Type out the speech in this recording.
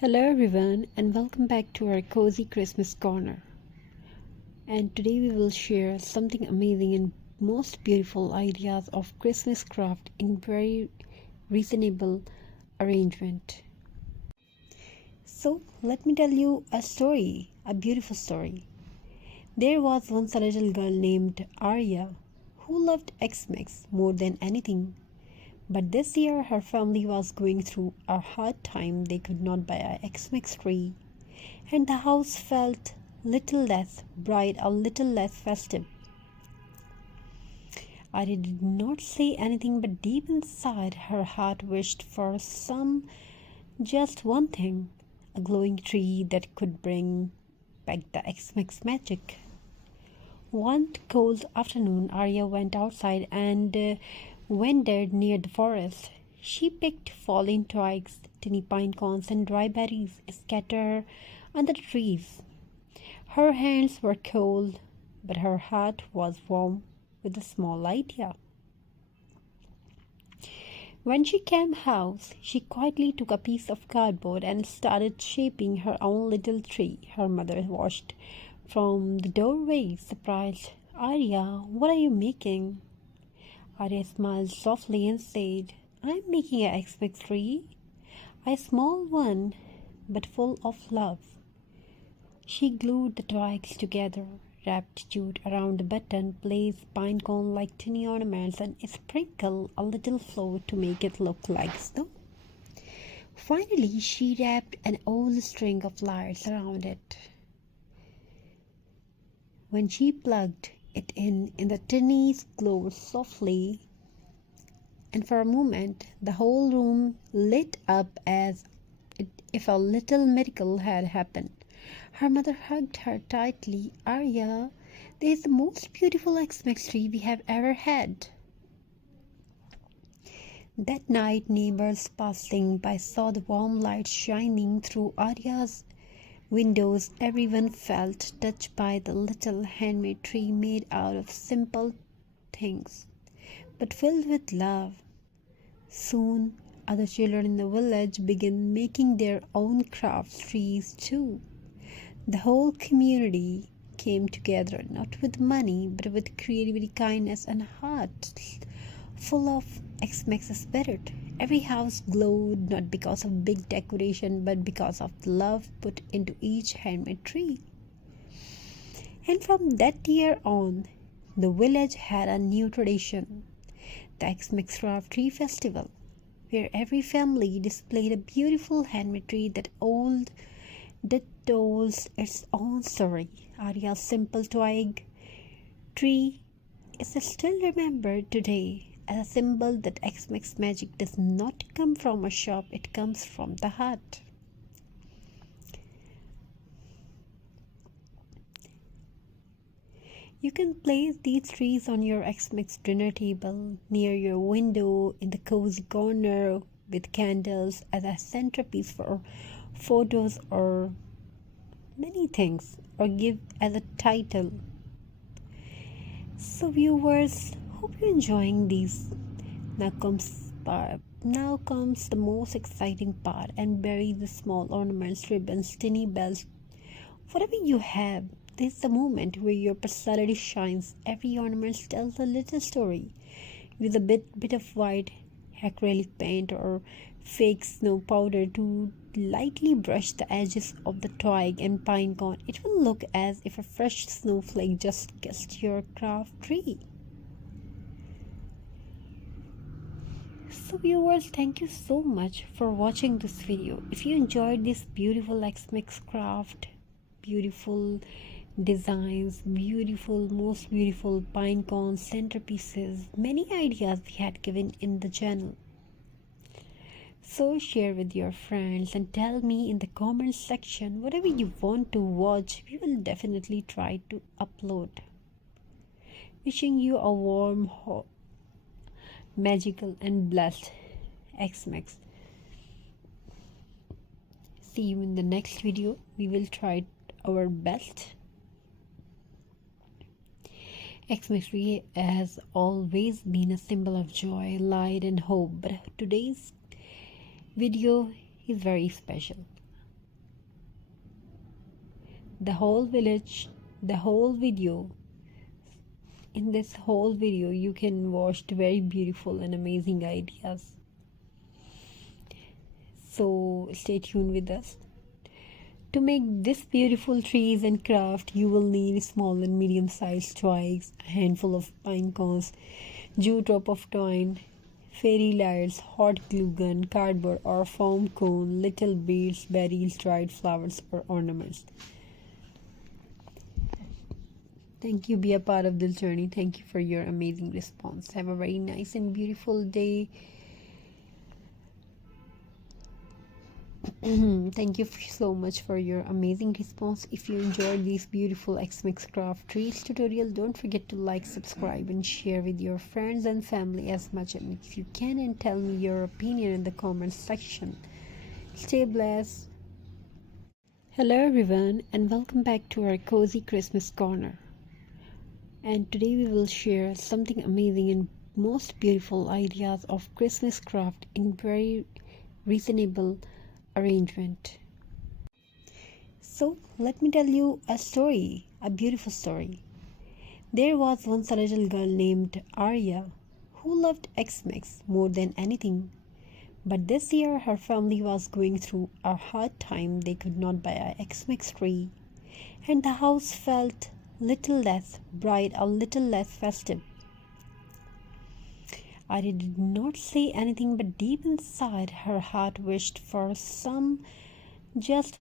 Hello everyone and welcome back to our cozy Christmas corner. And today we will share something amazing and most beautiful ideas of Christmas craft in very reasonable arrangement. So let me tell you a story, a beautiful story. There was once a little girl named Arya who loved X-Mix more than anything. But this year her family was going through a hard time. They could not buy a Xmas tree, and the house felt little less bright, a little less festive. Arya did not say anything, but deep inside her heart wished for just one thing, a glowing tree that could bring back the Xmas magic. One cold afternoon, Arya went outside and wandered near the forest. She picked fallen twigs, tiny pine cones, and dry berries scattered under the trees. Her hands were cold, but her heart was warm with a small idea. When she came house, she quietly took a piece of cardboard and started shaping her own little tree. Her mother watched from the doorway, surprised. Arya, what are you making? Arya smiled softly and said, I'm making a Xmas tree, a small one, but full of love. She glued the twigs together, wrapped jute around the button, placed pine cone like tiny ornaments, and sprinkled a little flour to make it look like snow. Finally, she wrapped an old string of lights around it. When she plugged it in, the tinnies glowed softly, and for a moment the whole room lit up as if a little miracle had happened. Her mother hugged her tightly. Arya, this is the most beautiful Xmas tree we have ever had. That night, neighbors passing by saw the warm light shining through Arya's windows. Everyone felt touched by the little handmade tree made out of simple things, but filled with love. Soon, other children in the village began making their own craft trees too. The whole community came together, not with money, but with creativity, kindness, and hearts full of Xmas spirit. Every house glowed not because of big decoration, but because of the love put into each handmade tree. And from that year on, the village had a new tradition, the Xmas Craft Tree Festival, where every family displayed a beautiful handmade tree that told its own story. Arya's simple twig tree is still remembered today as a symbol that Xmas magic does not come from a shop, it comes from the heart. You can place these trees on your Xmas dinner table, near your window, in the cozy corner, with candles as a centerpiece for photos or many things, or give as a title. So viewers, hope you're enjoying these. Now comes the most exciting part, and bury the small ornaments, ribbons, tiny bells, whatever you have. This is the moment where your personality shines. Every ornament tells a little story. Use a bit of white acrylic paint or fake snow powder to lightly brush the edges of the twig and pine cone. It will look as if a fresh snowflake just kissed your craft tree. So viewers, thank you so much for watching this video. If you enjoyed this beautiful Xmas craft, beautiful designs, most beautiful pine cones, centerpieces, many ideas we had given in the channel. So share with your friends and tell me in the comment section whatever you want to watch. We will definitely try to upload. Wishing you a warm, magical and blessed Xmas. See you in the next video. We will try our best. Xmas tree has always been a symbol of joy, light and hope, but today's video is very special. The whole village, the whole video. In this whole video, you can watch the very beautiful and amazing ideas. So stay tuned with us. To make this beautiful trees and craft, you will need small and medium-sized twigs, a handful of pine cones, jute rope of twine, fairy lights, hot glue gun, cardboard or foam cone, little beads, berries, dried flowers or ornaments. Thank you. Be a part of this journey. Thank you for your amazing response. Have a very nice and beautiful day. Thank you so much for your amazing response. If you enjoyed this beautiful X-Mix craft trees tutorial, don't forget to like, subscribe and share with your friends and family as much as you can, and tell me your opinion in the comments section. Stay blessed. Hello everyone, and welcome back to our cozy Christmas corner. And today we will share something amazing and most beautiful ideas of Christmas craft in very reasonable arrangement. So let me tell you a story, a beautiful story. There was once a little girl named Arya who loved X-Mix more than anything. But this year her family was going through a hard time. They could not buy an X-Mix tree, and the house felt little less bright, a little less festive. Arya did not say anything, but deep inside her heart wished for some just